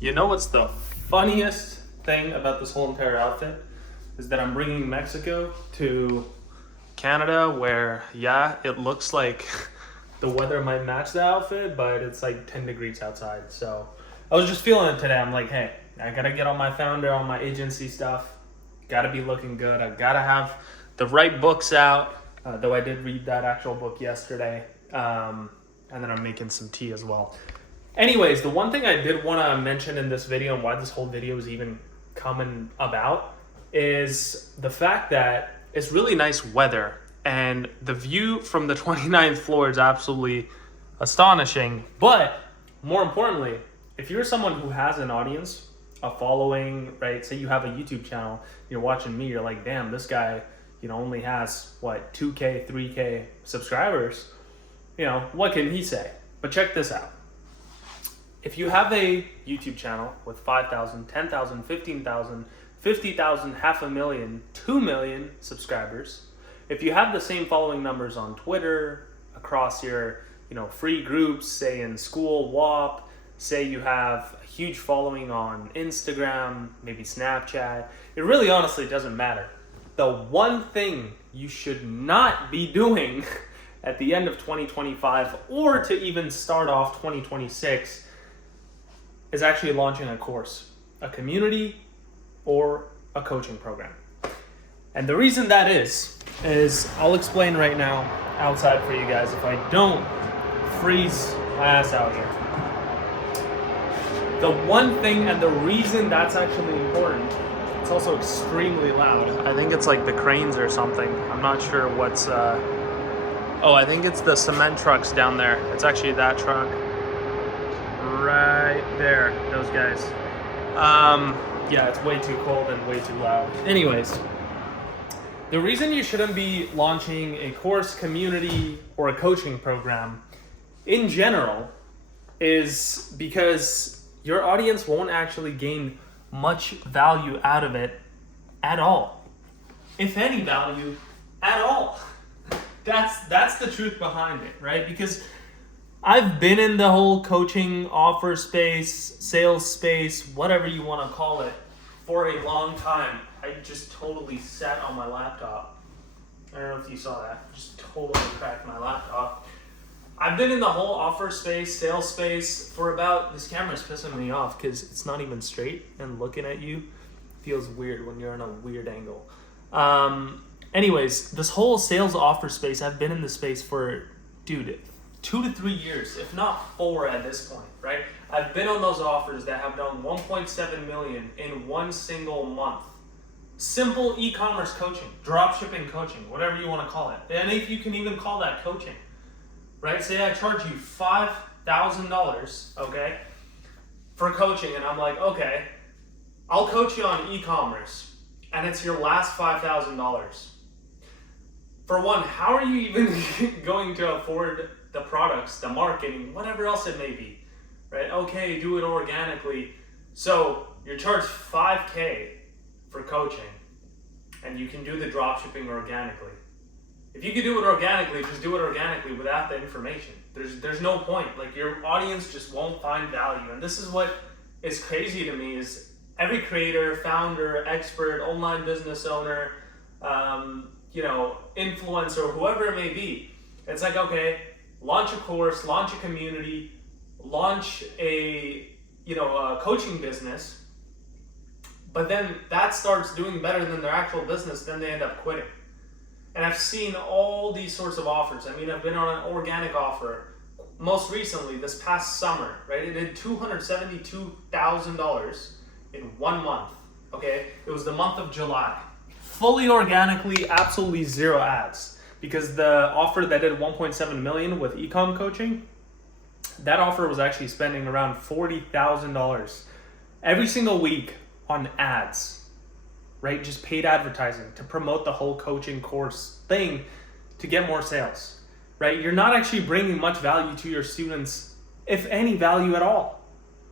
You know what's the funniest thing about this whole entire outfit? Is that I'm bringing Mexico to Canada where, yeah, it looks like the weather might match the outfit, but it's like 10 degrees outside. So I was just feeling it today. I'm like, hey, I gotta get on my founder, on my agency stuff. Gotta be looking good. I gotta have the right books out, though I did read that actual book yesterday. And then I'm making some tea as well. Anyways, the one thing I did want to mention in this video and why this whole video is even coming about is the fact that it's really nice weather and the view from the 29th floor is absolutely astonishing. But more importantly, if you're someone who has an audience, a following, right? Say you have a YouTube channel, you're watching me, you're like, damn, this guy, only has 2K, 3K subscribers. What can he say? But check this out. If you have a YouTube channel with 5,000, 10,000, 15,000, 50,000, 500,000, 2 million subscribers, if you have the same following numbers on Twitter, across your, free groups, say in school, WAP, say you have a huge following on Instagram, maybe Snapchat, it really honestly doesn't matter. The one thing you should not be doing at the end of 2025 or to even start off 2026 is actually launching a course, a community, or a coaching program. And the reason that is I'll explain right now outside for you guys if I don't freeze my ass out here. The one thing and the reason that's actually important, it's also extremely loud. I think it's like the cranes or something. I'm not sure what's, I think it's the cement trucks down there. It's actually that truck. Right there, those guys. Yeah, it's way too cold and way too loud. Anyways, the reason you shouldn't be launching a course, community, or a coaching program in general is because your audience won't actually gain much value out of it at all. If any value at all. That's the truth behind it, right? Because I've been in the whole coaching offer space, sales space, whatever you want to call it, for a long time. I just totally sat on my laptop. I don't know if you saw that. Just totally cracked my laptop. I've been in the whole offer space, sales space for about, this camera's pissing me off because it's not even straight and looking at you feels weird when you're in a weird angle. Anyways, this whole sales offer space, I've been in this space for, 2 to 3 years, if not 4 at this point, right? I've been on those offers that have done 1.7 million in one single month. Simple e-commerce coaching, dropshipping coaching, whatever you want to call it. And if you can even call that coaching, right? Say I charge you $5,000, okay, for coaching, and I'm like, okay, I'll coach you on e-commerce, and it's your last $5,000. For one, how are you even going to afford the products, the marketing, whatever else it may be, right? Okay, do it organically. So you're charged $5K for coaching, and you can do the dropshipping organically. If you can do it organically, just do it organically without the information. There's no point. Like, your audience just won't find value. And this is what is crazy to me is every creator, founder, expert, online business owner, influencer, whoever it may be. It's like, okay, launch a course, launch a community, launch a coaching business, but then that starts doing better than their actual business, then they end up quitting. And I've seen all these sorts of offers. I mean, I've been on an organic offer most recently this past summer, right? It did $272,000 in 1 month, okay? It was the month of July. Fully organically, absolutely zero ads. Because the offer that did 1.7 million with ecom coaching, that offer was actually spending around $40,000 every single week on ads, right? Just paid advertising to promote the whole coaching course thing to get more sales, right? You're not actually bringing much value to your students, if any value at all,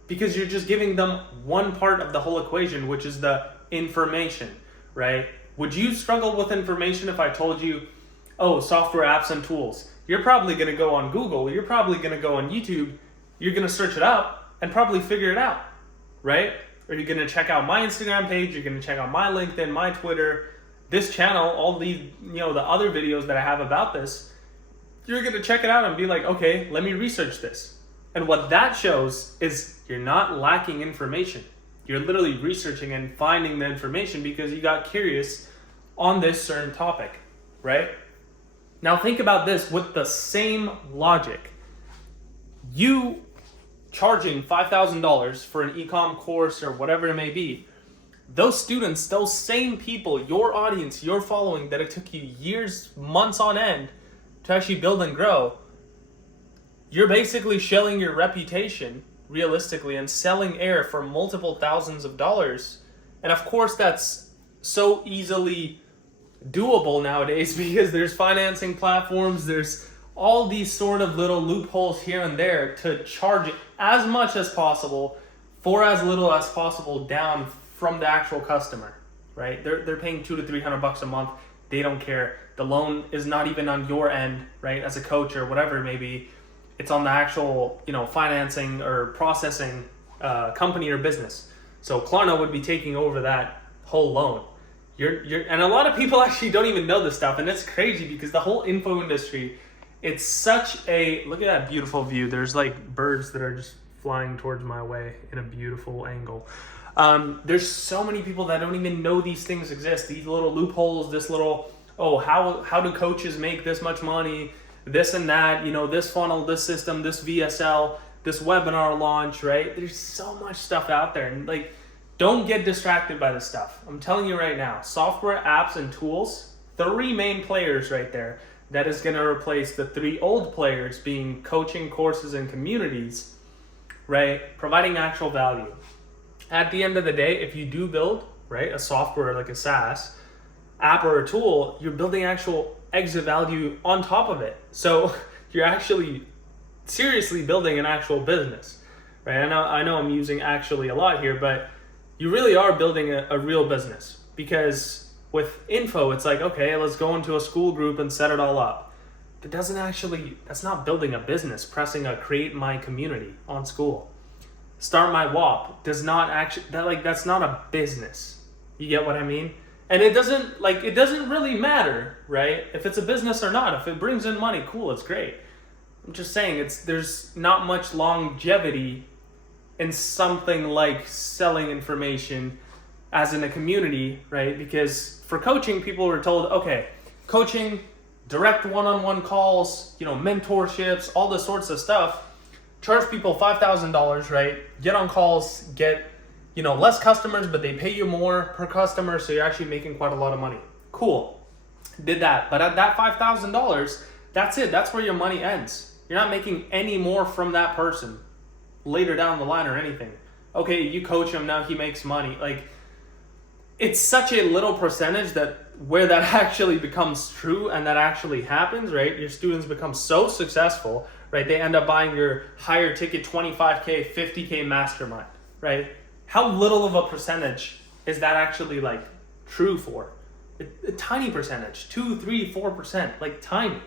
because you're just giving them one part of the whole equation, which is the information, right? Would you struggle with information if I told you, software, apps, and tools? You're probably going to go on Google. You're probably going to go on YouTube. You're going to search it up and probably figure it out. right? Or you're going to check out my Instagram page, you're going to check out my LinkedIn, my Twitter, this channel, all these, the other videos that I have about this. You're going to check it out and be like, okay, let me research this. And what that shows is you're not lacking information. You're literally researching and finding the information because you got curious on this certain topic, right? Now think about this with the same logic. You charging $5,000 for an e-com course or whatever it may be, those students, those same people, your audience, your following that it took you years, months on end to actually build and grow, you're basically shelling your reputation realistically and selling air for multiple thousands of dollars. And of course that's so easily doable nowadays because there's financing platforms, there's all these sort of little loopholes here and there to charge as much as possible for as little as possible down from the actual customer, right? They're paying $200 to $300 a month. They don't care. The loan is not even on your end, right? As a coach or whatever it may be. It's on the actual, financing or processing company or business. So Klarna would be taking over that whole loan. And a lot of people actually don't even know this stuff, and it's crazy because the whole info industry, it's such a, look at that beautiful view. There's like birds that are just flying towards my way in a beautiful angle. There's so many people that don't even know these things exist. These little loopholes, this little, how do coaches make this much money? This and that, this funnel, this system, this VSL, this webinar launch, right? There's so much stuff out there. And don't get distracted by this stuff. I'm telling you right now, software, apps, and tools, 3 main players right there. That is going to replace the 3 old players being coaching, courses, and communities, right? Providing actual value. At the end of the day, if you do build, right, a software like a SaaS app or a tool, you're building actual exit value on top of it. So you're actually seriously building an actual business, right? I know I'm using actually a lot here, but you really are building a real business, because with info, it's like, okay, let's go into a school group and set it all up. That's not building a business. Pressing a create my community on school, start my WAP does not actually, that's not a business. You get what I mean? And it doesn't really matter, right? If it's a business or not. If it brings in money, cool, it's great. I'm just saying there's not much longevity in something like selling information as in a community, right? Because for coaching, people were told, okay, coaching, direct one-on-one calls, mentorships, all this sorts of stuff. Charge people $5,000, right? Get on calls, get less customers, but they pay you more per customer, so you're actually making quite a lot of money. Cool, did that. But at that $5,000, that's it. That's where your money ends. You're not making any more from that person later down the line or anything. Okay, you coach him, now he makes money. It's such a little percentage that where that actually becomes true and that actually happens, right? Your students become so successful, right? They end up buying your higher ticket $25K, $50K mastermind, right? How little of a percentage is that actually true for? A tiny percentage, 2, 3, 4%, tiny.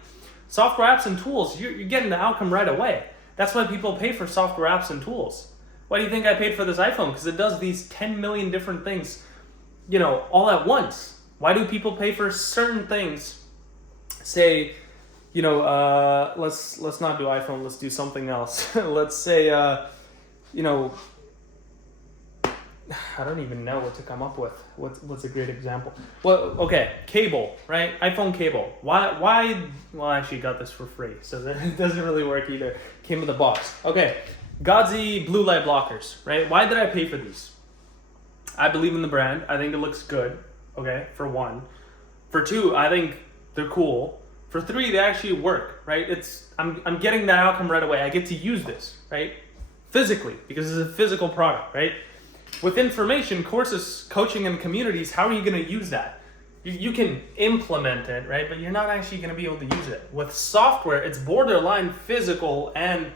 Software apps and tools, you're getting the outcome right away. That's why people pay for software apps and tools. Why do you think I paid for this iPhone? Because it does these 10 million different things, all at once. Why do people pay for certain things? Say, let's not do iPhone, let's do something else. Let's say, I don't even know what to come up with. What's a great example? Well, okay, cable, right? iPhone cable. Why? Well, I actually got this for free, so it doesn't really work either. Came with a box. Okay, Godzi blue light blockers, right? Why did I pay for these? I believe in the brand. I think it looks good, okay, for 1. For 2, I think they're cool. For 3, they actually work, right? I'm getting that outcome right away. I get to use this, right? Physically, because it's a physical product, right? With information, courses, coaching, and communities, how are you going to use that? You can implement it, right? But you're not actually going to be able to use it. With software, it's borderline physical and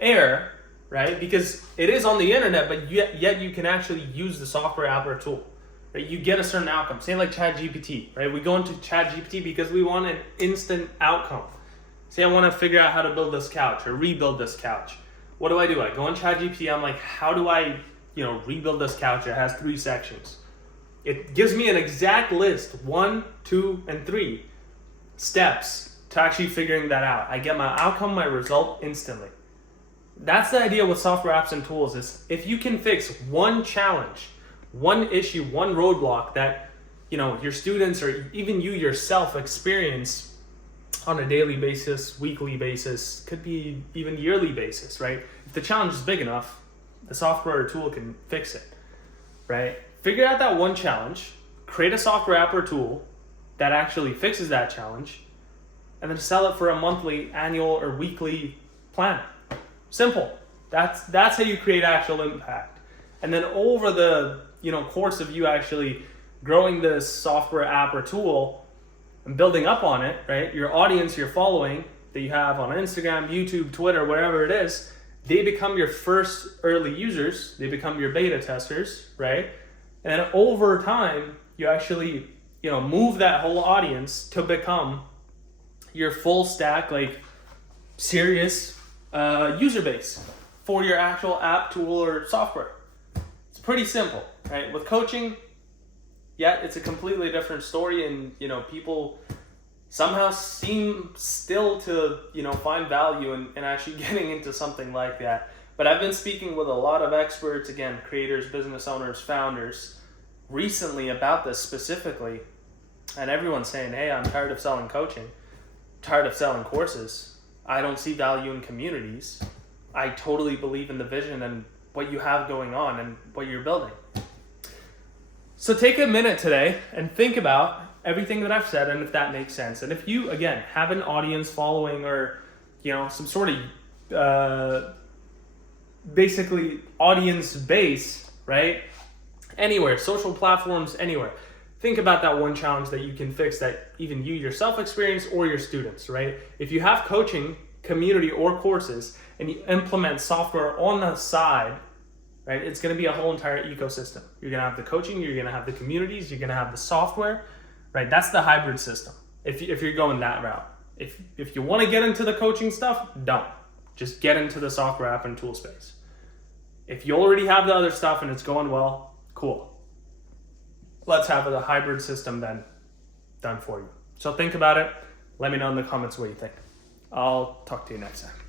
air, right? Because it is on the internet, but yet you can actually use the software app or tool. Right? You get a certain outcome. Say like ChatGPT, right? We go into ChatGPT because we want an instant outcome. Say I want to figure out how to build this couch or rebuild this couch. what do? I go on ChatGPT. I'm like, how do I, rebuild this couch? It has 3 sections. It gives me an exact list, 1, 2, and 3 steps to actually figuring that out. I get my outcome, my result instantly. That's the idea with software apps and tools, is if you can fix one challenge, one issue, one roadblock that, your students or even you yourself experience on a daily basis, weekly basis, could be even yearly basis, right? If the challenge is big enough, the software or tool can fix it, right? Figure out that one challenge, create a software app or tool that actually fixes that challenge, and then sell it for a monthly, annual, or weekly plan. Simple. That's how you create actual impact. And then over the course of you actually growing this software app or tool and building up on it, right? Your audience, your following that you have on Instagram, YouTube, Twitter, wherever it is, they become your first early users. They become your beta testers, right? And then over time, you actually, move that whole audience to become your full stack, like serious user base for your actual app, tool, or software. It's pretty simple, right? With coaching, yeah, it's a completely different story, and people somehow seem still to find value in actually getting into something like that. But I've been speaking with a lot of experts, again, creators, business owners, founders, recently about this specifically, and everyone's saying, hey, I'm tired of selling coaching, tired of selling courses. I don't see value in communities. I totally believe in the vision and what you have going on and what you're building. So take a minute today and think about everything that I've said and if that makes sense. And if you, again, have an audience following or, some sort of basically audience base, right? Anywhere, social platforms, anywhere. Think about that one challenge that you can fix that even you yourself experience or your students, right? If you have coaching, community, or courses, and you implement software on the side, right, it's going to be a whole entire ecosystem. You're going to have the coaching, you're going to have the communities, you're going to have the software, right? That's the hybrid system. If you're going that route, if you want to get into the coaching stuff, don't. Just get into the software app and tool space. If you already have the other stuff and it's going well, cool. Let's have a hybrid system then done for you. So think about it. Let me know in the comments what you think. I'll talk to you next time.